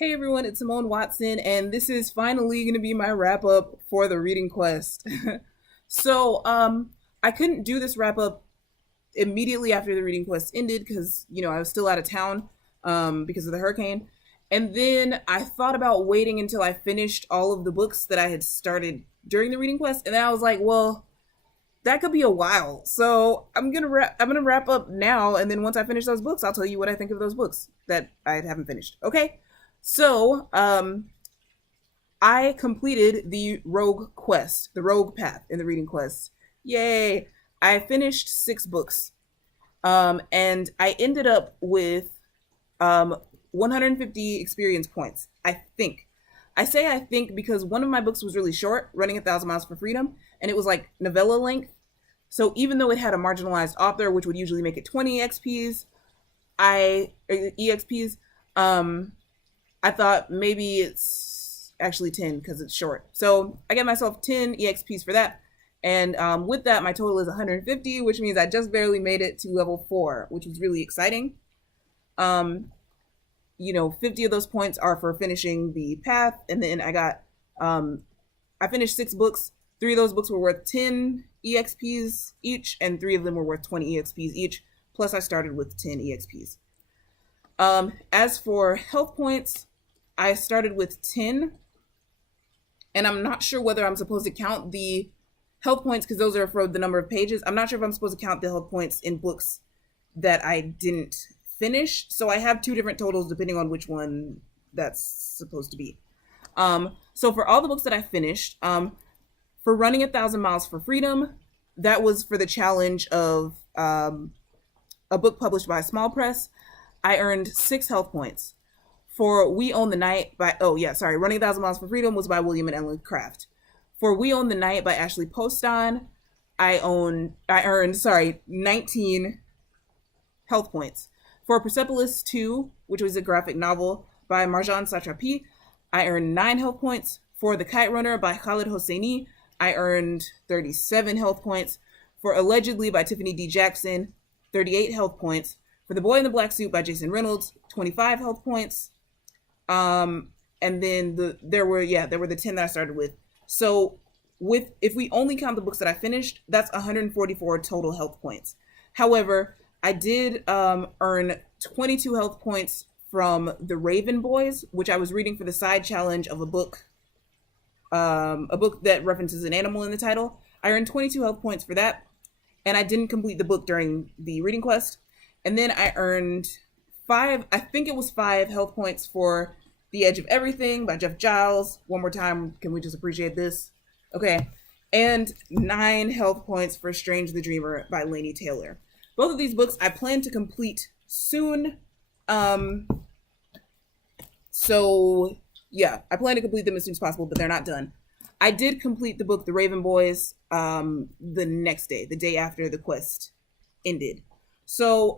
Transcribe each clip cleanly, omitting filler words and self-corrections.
Hey everyone, it's Simone Watson, and this is finally going to be my wrap up for the Reading Quest. so, I couldn't do this wrap up immediately after the Reading Quest ended because, I was still out of town because of the hurricane. And then I thought about waiting until I finished all of the books that I had started during the Reading Quest, and then I was like, well, that could be a while. So I'm gonna wrap up now, and then once I finish those books, I'll tell you what I think of those books that I haven't finished. Okay. So, I completed the Rogue Quest, the Rogue Path in the Reading Quest. Yay! I finished 6 books, and I ended up with 150 experience points. I think. I say I think because one of my books was really short, Running a Thousand Miles for Freedom, and it was like novella length. So even though it had a marginalized author, which would usually make it 20 XPs, EXPs, um, I thought maybe it's actually 10 because it's short. So I get myself 10 EXPs for that. And with that, my total is 150, which means I just barely made it to level 4, which was really exciting. Um, 50 of those points are for finishing the path. And then I finished 6 books. 3 of those books were worth 10 EXPs each, and 3 of them were worth 20 EXPs each. Plus, I started with 10 EXPs. As for health points, I started with 10, and I'm not sure whether I'm supposed to count the health points because those are for the number of pages. I'm not sure if I'm supposed to count the health points in books that I didn't finish. So I have 2 different totals depending on which one that's supposed to be. So for all the books that I finished, for Running a Thousand Miles for Freedom, that was for the challenge of a book published by a small press. I earned 6 health points. For We Own the Night by Running a Thousand Miles for Freedom was by William and Ellen Craft. For We Own the Night by Ashley Poston, I earned 19 health points. For Persepolis 2, which was a graphic novel by Marjan Satrapi, I earned 9 health points. For The Kite Runner by Khaled Hosseini, I earned 37 health points. For Allegedly by Tiffany D. Jackson, 38 health points. For The Boy in the Black Suit by Jason Reynolds, 25 health points. And then there were the 10 that I started with. So if we only count the books that I finished, that's 144 total health points. However, I did earn 22 health points from The Raven Boys, which I was reading for the side challenge of a book that references an animal in the title. I earned 22 health points for that, and I didn't complete the book during the reading quest. And then I earned I think it was 5 health points for The Edge of Everything by Jeff Giles. One more time, can we just appreciate this? Okay. And 9 health points for Strange the Dreamer by Laini Taylor. Both of these books I plan to complete soon. So yeah, I plan to complete them as soon as possible, but they're not done. I did complete the book The Raven Boys the next day, the day after the quest ended. So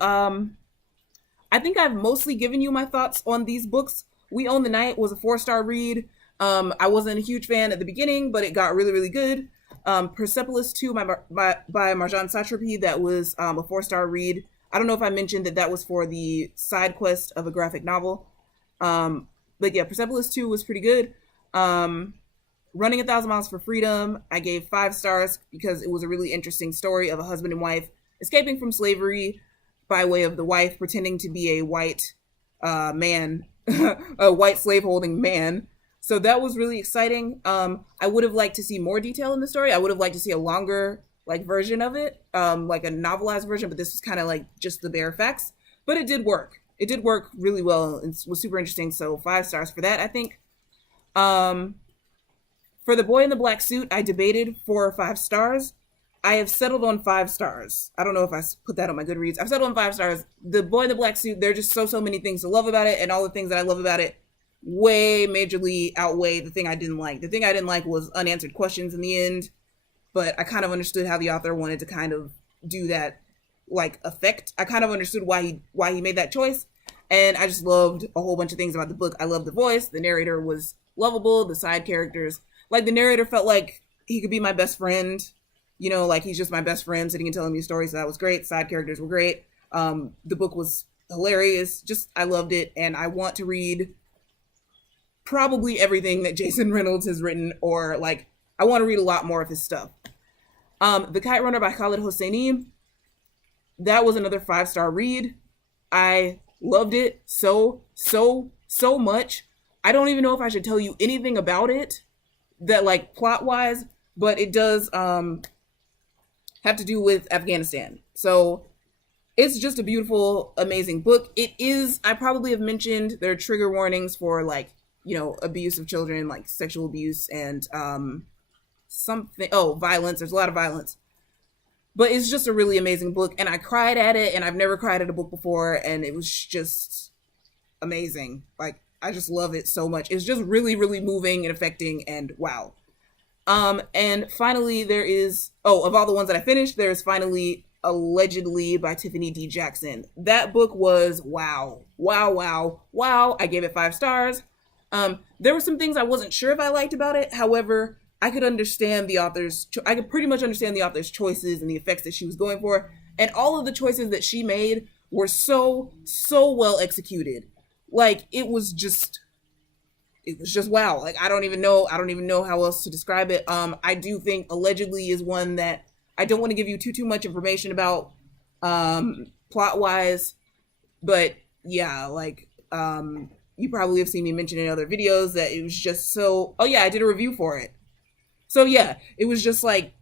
I think I've mostly given you my thoughts on these books. We Own the Night was a 4-star read. I wasn't a huge fan at the beginning, but it got really, really good. Persepolis 2 by Marjan Satrapi, that was a 4-star read. I don't know if I mentioned that was for the side quest of a graphic novel. But yeah, Persepolis 2 was pretty good. Running a Thousand Miles for Freedom, I gave 5 stars because it was a really interesting story of a husband and wife escaping from slavery by way of the wife pretending to be a white man, a white slaveholding man. So that was really exciting. I would have liked to see more detail in the story. I would have liked to see a longer version of it, like a novelized version, but this was kind of like just the bare facts. But it did work. It did work really well and was super interesting. So 5 stars for that, I think. For The Boy in the Black Suit, I debated 4 or 5 stars. I have settled on 5 stars. I don't know if I put that on my Goodreads. I've settled on 5 stars. The Boy in the Black Suit, there are just so many things to love about it, and all the things that I love about it way majorly outweigh the thing I didn't like. The thing I didn't like was unanswered questions in the end, but I kind of understood how the author wanted to kind of do that effect. I kind of understood why he made that choice, and I just loved a whole bunch of things about the book. I loved the voice. The narrator was lovable. The side characters, the narrator felt like he could be my best friend. He's just my best friend sitting and telling me a story. So that was great. Side characters were great. The book was hilarious. Just, I loved it. And I want to read probably everything that Jason Reynolds has written, or like I want to read a lot more of his stuff. The Kite Runner by Khaled Hosseini, that was another 5-star read. I loved it so much. I don't even know if I should tell you anything about it that like plot wise, but it does have to do with Afghanistan. So it's just a beautiful, amazing book. It is, I probably have mentioned there are trigger warnings for like, you know, abuse of children, like sexual abuse and violence. There's a lot of violence. But it's just a really amazing book, and I cried at it, and I've never cried at a book before, and it was just amazing. Like, I just love it so much. It's just really, really moving and affecting, and wow. And finally, there is, of all the ones that I finished, there's finally Allegedly by Tiffany D. Jackson. That book was wow. I gave it 5 stars. There were some things I wasn't sure if I liked about it. However, I could understand I could pretty much understand the author's choices and the effects that she was going for. And all of the choices that she made were so well executed. Like, it was just wow. Like, I don't even know how else to describe it. I do think Allegedly is one that I don't want to give you too much information about, plot wise, but yeah, like, you probably have seen me mention in other videos that it was just so, I did a review for it. So yeah, it was just like,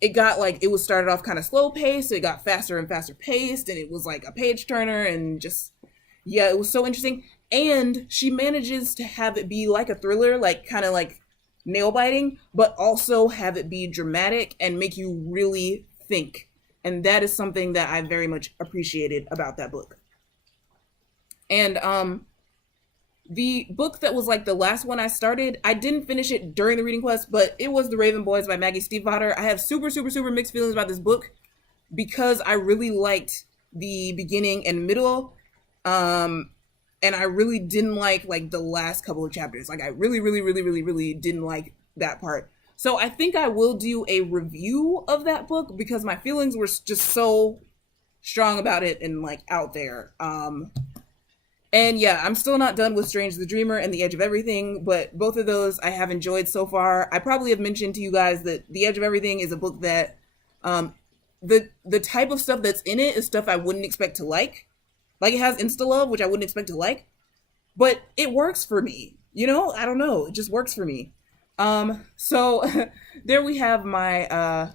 it was started off kind of slow paced, so it got faster and faster paced, and it was like a page turner, and just, yeah, it was so interesting. And she manages to have it be like a thriller, like kind of like nail biting, but also have it be dramatic and make you really think. And that is something that I very much appreciated about that book. And the book that was like the last one I started, I didn't finish it during the reading quest, but it was The Raven Boys by Maggie Stiefvater. I have super mixed feelings about this book because I really liked the beginning and middle. And I really didn't like the last couple of chapters. Like, I really didn't like that part. So I think I will do a review of that book because my feelings were just so strong about it and like out there. And yeah, I'm still not done with Strange the Dreamer and The Edge of Everything, but both of those I have enjoyed so far. I probably have mentioned to you guys that The Edge of Everything is a book that the type of stuff that's in it is stuff I wouldn't expect to like. Like, it has insta-love, which I wouldn't expect to like, but it works for me. You know, I don't know. It just works for me. So there we have my,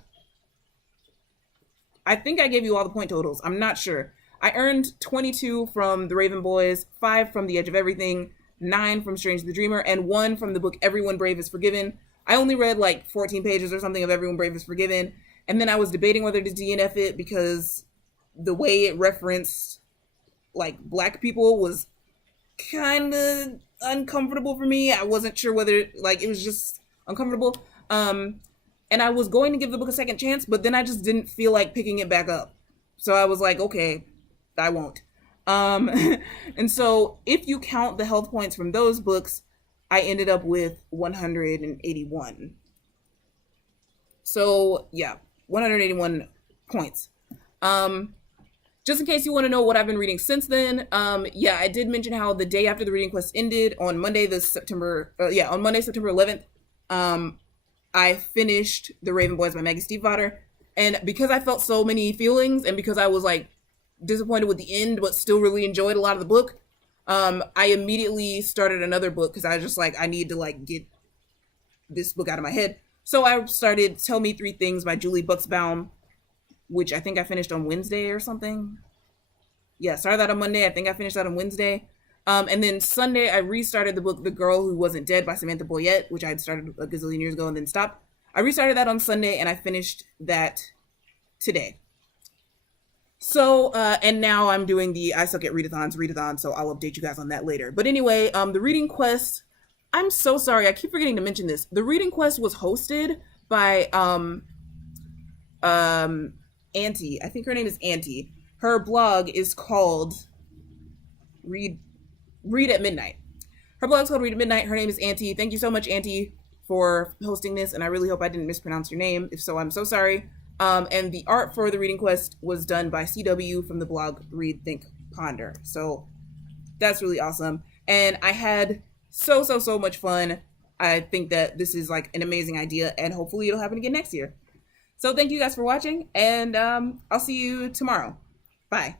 I think I gave you all the point totals. I'm not sure. I earned 22 from The Raven Boys, 5 from The Edge of Everything, 9 from Strange the Dreamer, and 1 from the book Everyone Brave is Forgiven. I only read like 14 pages or something of Everyone Brave is Forgiven, and then I was debating whether to DNF it because the way it referenced like Black people was kind of uncomfortable for me. I wasn't sure whether, like, it was just uncomfortable. And I was going to give the book a second chance, but then I just didn't feel like picking it back up. So I was like, okay, I won't. And so if you count the health points from those books, I ended up with 181. So yeah, 181 points. Just in case you want to know what I've been reading since then, yeah, I did mention how the day after the reading quest ended on Monday, September 11th, I finished The Raven Boys by Maggie Stiefvater. And because I felt so many feelings and because I was like disappointed with the end, but still really enjoyed a lot of the book, I immediately started another book because I was just like, I need to like get this book out of my head. So I started Tell Me Three Things by Julie Buxbaum, which I think I finished on Wednesday or something. Yeah, started that on Monday. I think I finished that on Wednesday. And then Sunday, I restarted the book The Girl Who Wasn't Dead by Samantha Boyette, which I had started a gazillion years ago and then stopped. I restarted that on Sunday, and I finished that today. So, and now I'm doing the I Suck at readathon, so I'll update you guys on that later. But anyway, the reading quest, I'm so sorry, I keep forgetting to mention this. The reading quest was hosted by Auntie. I think her name is Auntie. Her blog is called Read at Midnight. Her blog's called Read at Midnight. Her name is Auntie. Thank you so much, Auntie, for hosting this, and I really hope I didn't mispronounce your name. If so, I'm so sorry. And the art for the reading quest was done by CW from the blog Read, Think, Ponder. So that's really awesome. And I had so much fun. I think that this is like an amazing idea, and hopefully it'll happen again next year. So thank you guys for watching, and I'll see you tomorrow. Bye.